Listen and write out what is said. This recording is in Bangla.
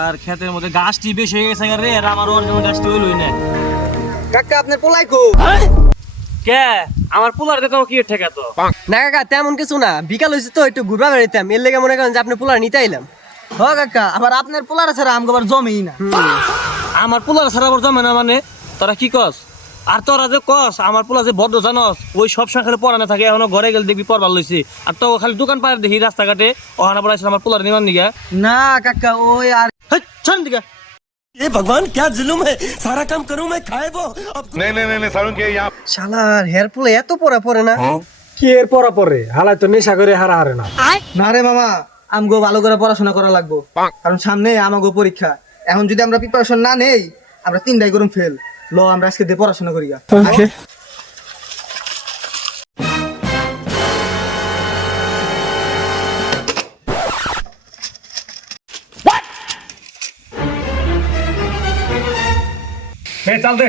আর ক্ষেতের মধ্যে গাছটি বেশি হয়ে গেছে রে, আর আমার অরিজিনাল গাছটি হইলই না। কাকা আপনার পোলাই কো? কে আমার পোলার দেখো কি ঠেকাতো? না কাকা তেমন কিছু না, বিকাল হয়েছে তো একটু ঘুরবা বেড়াইতাম, এর লেগে মনে করেন যে আপনি পোলার নিতে আইলাম। হ কাকা, আবার আপনার পোলার ছাড়া আমগো আবার জমেই না। আমার পোলার ছাড়া আবার জমে না মানে? তোরা কি কস? আর তোরা যে কস আমার পোলা যে বড্ড জানস, ওই সব সময় খালি পড়ানো থাকে, এখনো ঘরে গেলে দেখবি পড়বার লইছি। আর তো খালি দোকান পাড়ে দেখি রাস্তাঘাটে ওখানে পড়া আমার পোলার নিমান দিকে। না কাকা ওই আর ছাড় দিকে। ये भगवान क्या जुल्म है, सारा काम करूं मैं खाए वो अब नहीं सारुण के यहाँ শালার হেয়ার পোলা এত পড়া পড়ে না। কি এর পরা পরে হালাই তো নেশা করে হারা হারে না। না রে মামা, আমগো ভালো করে পড়াশোনা করা লাগবো, কারণ সামনে আমাগো পরীক্ষা। এখন যদি আমরা প্রিপারেশন না নেই, আমরা তিনটাই করুম ফেল। ল আমরা আজকে দিয়ে পড়াশোনা করি গা। চল দে